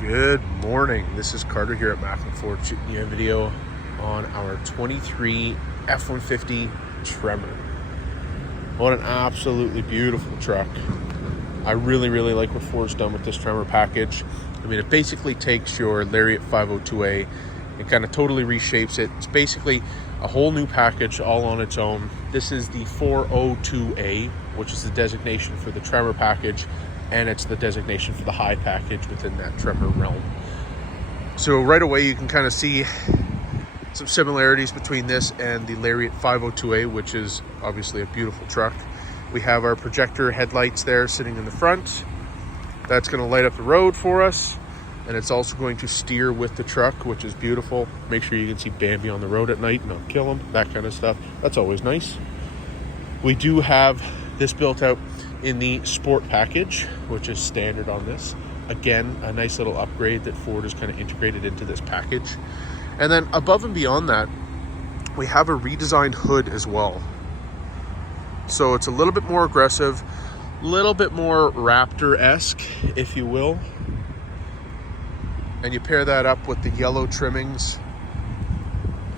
Good morning. This is Carter here at Macklin Ford shooting you a video on our 23 F-150 Tremor. What an absolutely beautiful truck. I really like what Ford's done with this Tremor package. I mean, it basically takes your Lariat 502A and kind of totally reshapes it. It's basically a whole new package all on its own. This is the 402A, which is the designation for the Tremor package, and it's the designation for the high package within that Tremor realm. So right away you can kind of see some similarities between this and the Lariat 502A, which is obviously a beautiful truck. We have our projector headlights there sitting in the front. That's going to light up the road for us, and it's also going to steer with the truck, which is beautiful. Make sure you can see Bambi on the road at night and not kill him, that kind of stuff. That's always nice. We do have this built out in the sport package, which is standard on this. Again, a nice little upgrade that Ford has kind of integrated into this package. And then above and beyond that, we have a redesigned hood as well. So it's a little bit more aggressive, a little bit more Raptor-esque, if you will. And you pair that up with the yellow trimmings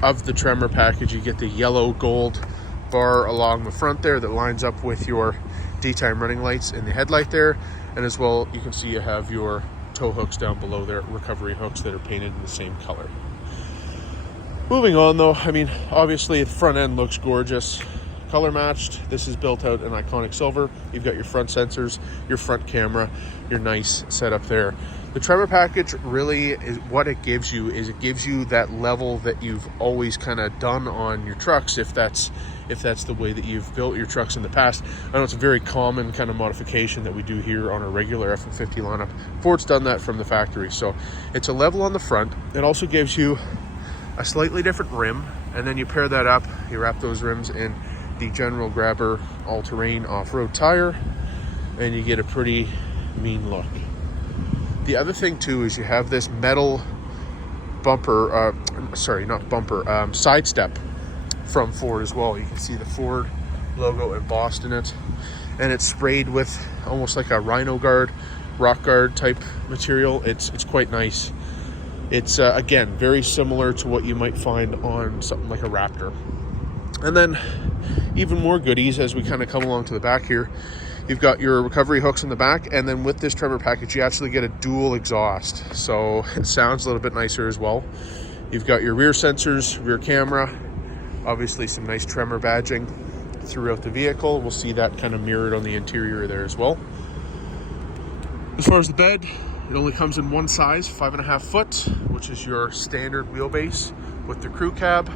of the Tremor package. You get the yellow gold bar along the front there that lines up with your daytime running lights in the headlight there, and as well you can see you have your tow hooks down below there, recovery hooks that are painted in the same color. Moving on though, I mean, obviously the front end looks gorgeous, color matched. This is built out in iconic silver. You've got your front sensors, your front camera, your nice setup there. The Tremor package really is what it gives you, is it gives you that level that you've always kind of done on your trucks, if that's the way that you've built your trucks in the past. I know it's a very common kind of modification that we do here on a regular F-150 lineup. Ford's done that from the factory. So it's a level on the front. It also gives you a slightly different rim, and then you pair that up, you wrap those rims in the General Grabber all-terrain off-road tire, and you get a pretty mean look. The other thing too is you have this metal bumper, side step from Ford as well. You can see the Ford logo embossed in it, and it's sprayed with almost like a Rhino Guard, Rock Guard type material. It's quite nice. It's again very similar to what you might find on something like a Raptor. And then even more goodies as we kind of come along to the back here. You've got your recovery hooks in the back, and then with this Tremor package you actually get a dual exhaust, so it sounds a little bit nicer as well. You've got your rear sensors, rear camera, obviously some nice Tremor badging throughout the vehicle. We'll see that kind of mirrored on the interior there as well. As far as the bed, it only comes in one size, 5.5 foot, which is your standard wheelbase with the crew cab.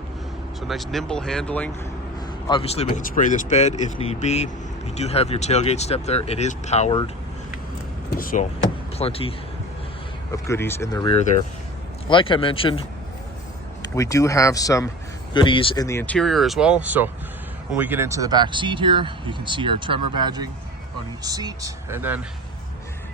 So nice nimble handling. Obviously we can spray this bed if need be. You do have your tailgate step there. It is powered, so plenty of goodies in the rear there. Like I mentioned, we do have some goodies in the interior as well. So when we get into the back seat here, you can see our Tremor badging on each seat. And then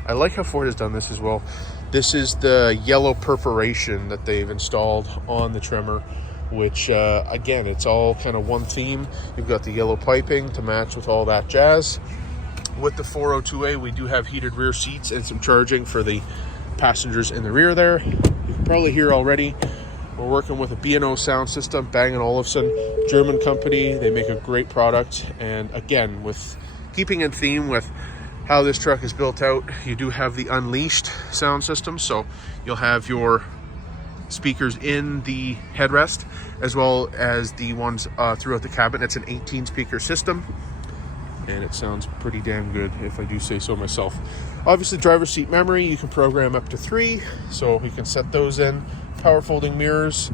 I like how Ford has done this as well. This is the yellow perforation that they've installed on the Tremor, which again, it's all kind of one theme. You've got the yellow piping to match with all that jazz. With the 402A, we do have heated rear seats and some charging for the passengers in the rear there. You can probably hear already, we're working with a B&O sound system, Bang & Olufsen, German company. They make a great product, and again, with keeping in theme with how this truck is built out, you do have the Unleashed sound system, so you'll have your speakers in the headrest as well as the ones throughout the cabin. It's an 18 speaker system, and it sounds pretty damn good if I do say so myself. Obviously driver's seat memory, you can program up to 3, so you can set those in. Power folding mirrors,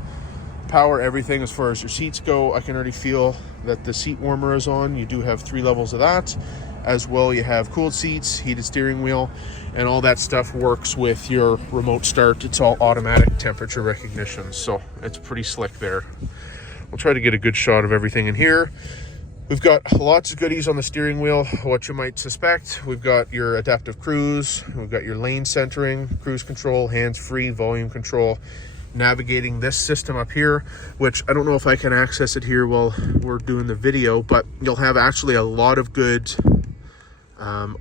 power everything as far as your seats go. I can already feel that the seat warmer is on. You do have 3 levels of that. As well, you have cooled seats, heated steering wheel, and all that stuff works with your remote start. It's all automatic temperature recognition, so it's pretty slick there. We'll try to get a good shot of everything in here. We've got lots of goodies on the steering wheel, what you might suspect. We've got your adaptive cruise, we've got your lane centering, cruise control, hands-free, volume control, navigating this system up here, which I don't know if I can access it here while we're doing the video, but you'll have actually a lot of good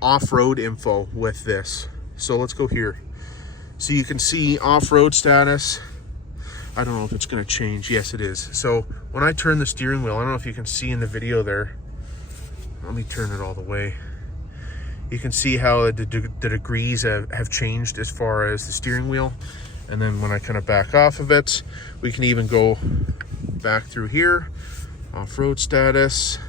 off-road info with this. So let's go here. So you can see off-road status. I don't know if it's going to change. Yes, it is. So when I turn the steering wheel, I don't know if you can see in the video there. Let me turn it all the way. You can see how the degrees have changed as far as the steering wheel. And then when I kind of back off of it, we can even go back through here. Off-road status,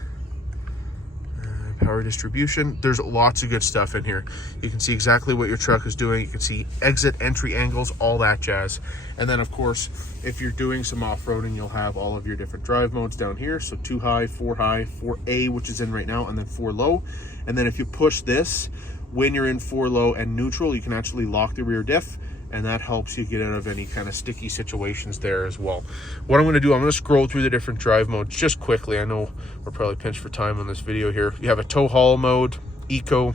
power distribution. There's lots of good stuff in here. You can see exactly what your truck is doing. You can see exit, entry angles, all that jazz. And then of course, if you're doing some off-roading, you'll have all of your different drive modes down here. So 2 high, 4 high, 4A, which is in right now, and then 4 low. And then if you push this, when you're in 4 low and neutral, you can actually lock the rear diff, and that helps you get out of any kind of sticky situations there as well. What I'm going to do, I'm going to scroll through the different drive modes just quickly. I know we're probably pinched for time on this video here. You have a tow haul mode, eco,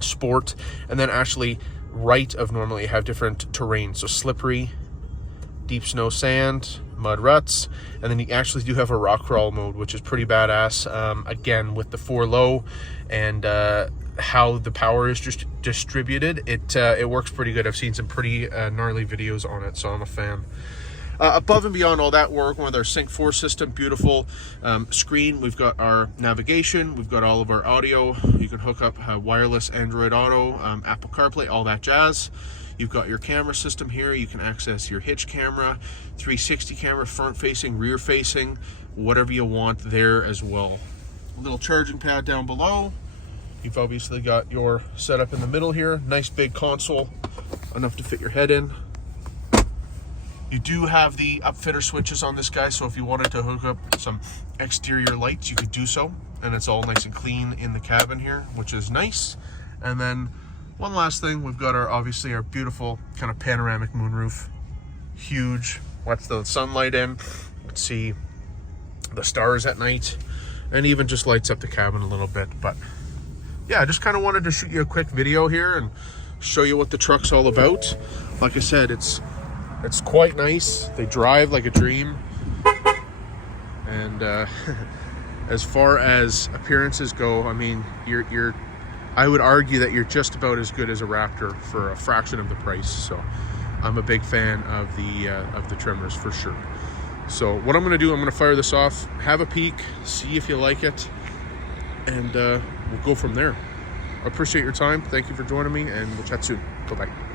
sport, and then actually right of normally you have different terrain. So slippery, deep snow, sand, mud, ruts, and then you actually do have a rock crawl mode, which is pretty badass. Again, with the 4 low and how the power is just distributed, it works pretty good. I've seen some pretty gnarly videos on it, so I'm a fan. Above and beyond all that, we're working with our Sync 4 system. Beautiful screen. We've got our navigation, we've got all of our audio. You can hook up wireless Android Auto, Apple CarPlay, all that jazz. You've got your camera system here. You can access your hitch camera, 360 camera, front facing, rear facing, whatever you want there as well. A little charging pad down below. You've obviously got your setup in the middle here. Nice big console, enough to fit your head in. You do have the upfitter switches on this guy, so if you wanted to hook up some exterior lights, you could do so. And it's all nice and clean in the cabin here, which is nice. And then one last thing, we've got obviously our beautiful kind of panoramic moonroof. Huge, lets the sunlight in. You can see the stars at night, and even just lights up the cabin a little bit. But yeah, I just kind of wanted to shoot you a quick video here and show you what the truck's all about. Like I said, it's quite nice. They drive like a dream. And as far as appearances go, I mean, I would argue that you're just about as good as a Raptor for a fraction of the price. So I'm a big fan of the Tremors for sure. So what I'm going to do, I'm going to fire this off, have a peek, see if you like it, and we'll go from there. I appreciate your time. Thank you for joining me, and we'll chat soon. Bye-bye.